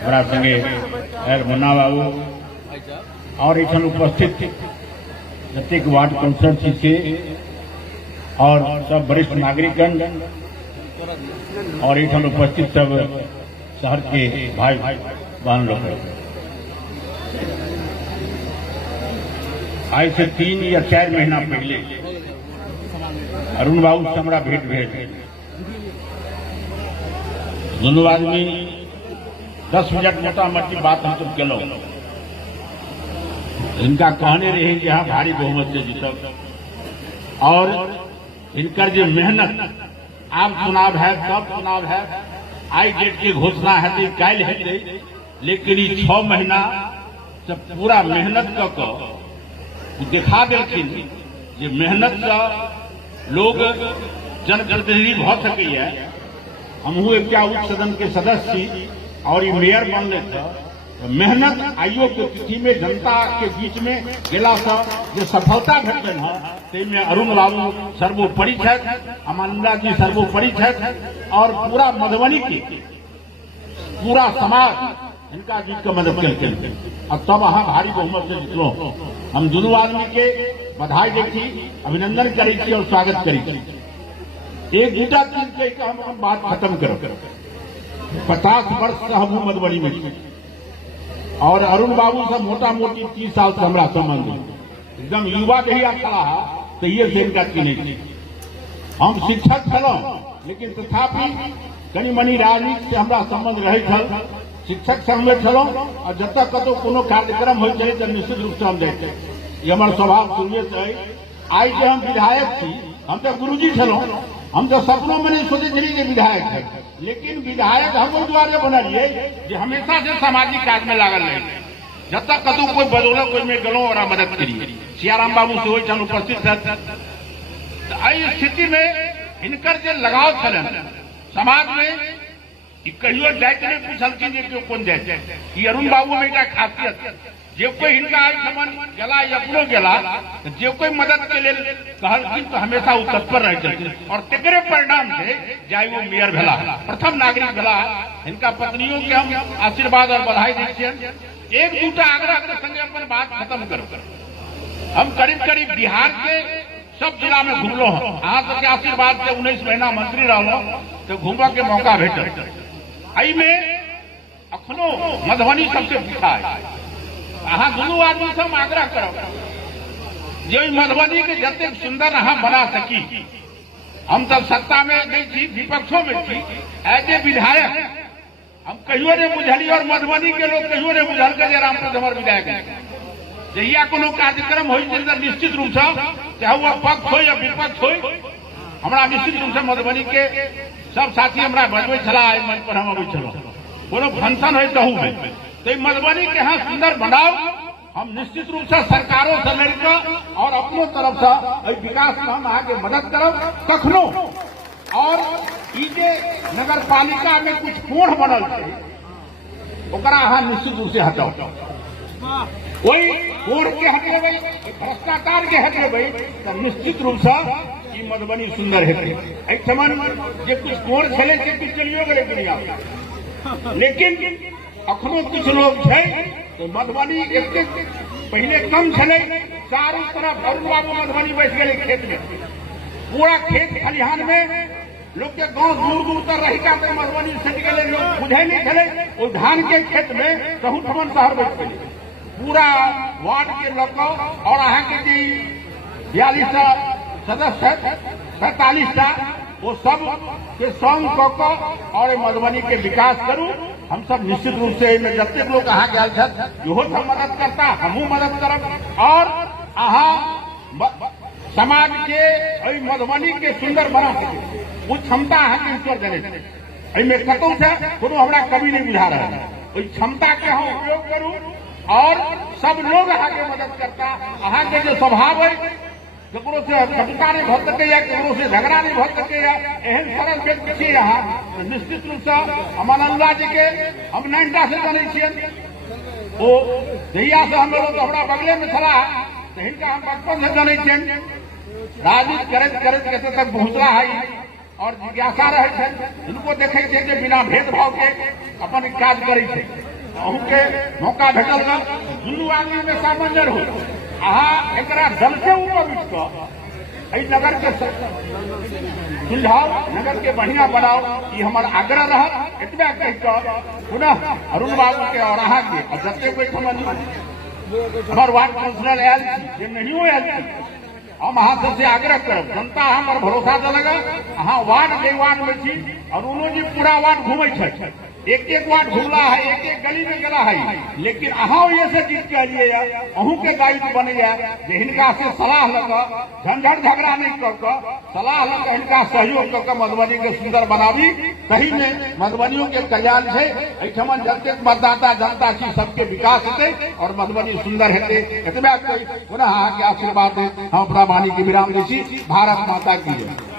हमारा संगे मुन्ना बाबू और इधर उपस्थित प्रत्येक वार्ड काउंसिलर जी से और सब वरिष्ठ नागरिकगण और इधर उपस्थित सब शहर के भाई बहन लोग आज से 3 या 4 महीना पहले अरुण बाबू से हमारा भेंट भेज दोनों आदमी 10 मिनट मोटा मोटी बात हम सब कलो इनका कहने रहे कि हाँ भारी बहुमत से जीतब और इनकर जो मेहनत आम चुनाव है सब चुनाव है आई डेट की घोषणा है तो कल है लेकिन 6 महीना से पूरा मेहनत कर दिखा देलखिन जे मेहनत से लोग जनप्रतिनिधि भ सके हमहू एक उच्च सदन के सदस्य थी और ये मेयर बनले थे मेहनत आयोग के तिथि में जनता के बीच में गेला से जो सफलता भेटल है में अरुण बाबू सर्वोपरि है अमानंदा जी सर्वोपरि है और पूरा मधुबनी के पूरा समाज इनका जीत के मदद करते और तब अहाँ भारी बहुमत से जितलो हम दोनों आदमी के बधाई देखी अभिनंदन करी और स्वागत करी एक दूटा चीज के हम बात खत्म करो 50 वर्ष से हम मधुबनी में और अरुण बाबू से मोटा मोटी 30 साल से हमारा संबंध एकदम युवा दहिया खड़ा है तो ये से इनका चीनी हम शिक्षक छो लेकिन तथापि कनी मनी राजनीति से हमारा संबंध रहे शिक्षक संघ में छो और जब तक कतो कोनो कार्यक्रम हो चले तो निश्चित रूप से हम जाते ये हमारा स्वभाव सुनिए है आज जो हम विधायक थी हम तो गुरुजी छो हम तो सपनों में नहीं सोचे चली कि विधायक है लेकिन विधायक हम द्वारे बनलिए जो हमेशा से सामाजिक कार्य में लागल रहे जब तक कतु कोई बदौलत कोई में गलो और मदद करिए सियाराम बाबू से उपस्थित है स्थिति में इनकर जो लगाव छलन समाज में कहियो जाके नहीं पूछलखिन जो कौन जाए अरुण बाबू में एक खासियत जो कोई इनका आयुष्मान गला या अपनो गला जो कोई मदद के लिए कहलखिन तो हमेशा वो तत्पर रहे और तेकरे परिणाम से जाए वो मेयर भेला प्रथम नागरिक भेला इनका पत्नियों के हम आशीर्वाद और बधाई देते एक दूटा आग्रह के संगे अपन बात खत्म करो हम करीब करीब बिहार के सब जिला में घूमलो अहाँ सबके आशीर्वाद से 19 महीना मंत्री रहो तो घूमवा के मौका भेटल आई में अखनो मधुबनी सबसे पीछा है अहाँ दोनों आदमी से हम आग्रह करो जो मधुबनी के जते सुंदर अहाँ बना सकी हम तब सत्ता में नहीं थी विपक्षों में थी एज ए विधायक हम कहियो ने बुझली और मधुबनी के लोग कहियो ने बुझल के रामपुर हमर विधायक जहिया कोनो कार्यक्रम हो निश्चित रूप से चाहे वह पक्ष हो या विपक्ष हो हमारा निश्चित रूप से मधुबनी के सब साथी हमारा बजबे चला मंच पर हम अभी चलो कोनो फंक्शन हो कहूँ में तो मधुबनी के यहाँ सुंदर बनाओ हम निश्चित रूप से सरकारों से लड़कर और अपनों तरफ से विकास में हम आगे मदद करब कखनो और जे नगर पालिका में कुछ कोढ़ बनल है अहाँ निश्चित रूप से हटाओ कोई कोढ़ के हटेबे भ्रष्टाचार के हटेबे तो निश्चित रूप से मधुबनी सुंदर है जे कुछ कोढ़ छे से कुछ चलियो गए दुनिया लेकिन अखनो कुछ लोग है तो मधुबनी एक पहले कम छे चारों तरफ अरुण बाबू मधुबनी बैठ गए खेत में पूरा खेत खलिहान में लोग के गांव दूर दूर तक रही का मधुबनी सट गए लोग बुझे नहीं चले वो धान के खेत में कहूँ ठमन शहर बैठ गए पूरा वार्ड के लोग और अहाँ के 42 सदस्य 47 वो सब के संग और मधुबनी के विकास करूं हम सब निश्चित रूप से जते लोग अहाँ गए इहो सब मदद करता हमहू मदद करब और अहाँ समाज के मधुबनी के सुंदर बना सके वो क्षमता अहाँ के ईश्वर देने में कतौ से कोनो हमरा कभी नहीं बुझा रहा है ओई क्षमता के हम उपयोग करूं और सब लोग अहाँ के मदद करता अहाँ के जो स्वभाव है ककरो से कटुता नहीं भर सके ककरो से झगड़ा नहीं भर सके एहन सरल व्यक्ति छी यहाँ निश्चित रूप से अमानंदा जी के हम 9टा से जाने वो जहिया से हम लोग तो हमारा बगले में चला तो इनका हम बचपन से जाने राजनीति करत कैसे तक पहुंचला है और जिज्ञासा रहे इनको देखे बिना भेदभाव के अपन काज करे। अहू के मौका भेटल दुनू आदमी में सामंजस्य हो अहाँ एकरा दल से ऊपर उठ कऽ नगर के सुलझाओ, नगर के बढ़िया बनाओ, ये हमार आग्रह रहा। एतबे कह कऽ पुनः अरुण बाबू के और अहाँ के जते कोई हमार वार्ड काउंसिलर आयल जे नहीं आयल हम अहाँ सबसे आग्रह करब, जनता हमार भरोसा देलगा अहाँ वार्ड के वार्ड में छी और उन्होंने जी पूरा वार्ड घूमे छे, एक एक वार्ड घूमला है, एक एक गली में गला है, लेकिन अहाँ ये से जीत के लिए अहू के दायित्व बन गया जे हिनका से सलाह लग झंझट झगड़ा नहीं कर सलाह लग हिनका सहयोग कर मधुबनी के सुंदर बनाबी, तही में मधुबनियों के कल्याण है। एठमन जते मतदाता जनता की सबके विकास हेतै और मधुबनी सुंदर हेतै। एतबे पुनः अहाँ के आशीर्वाद हम अपना वाणी के विराम दै छी। भारत माता की जय।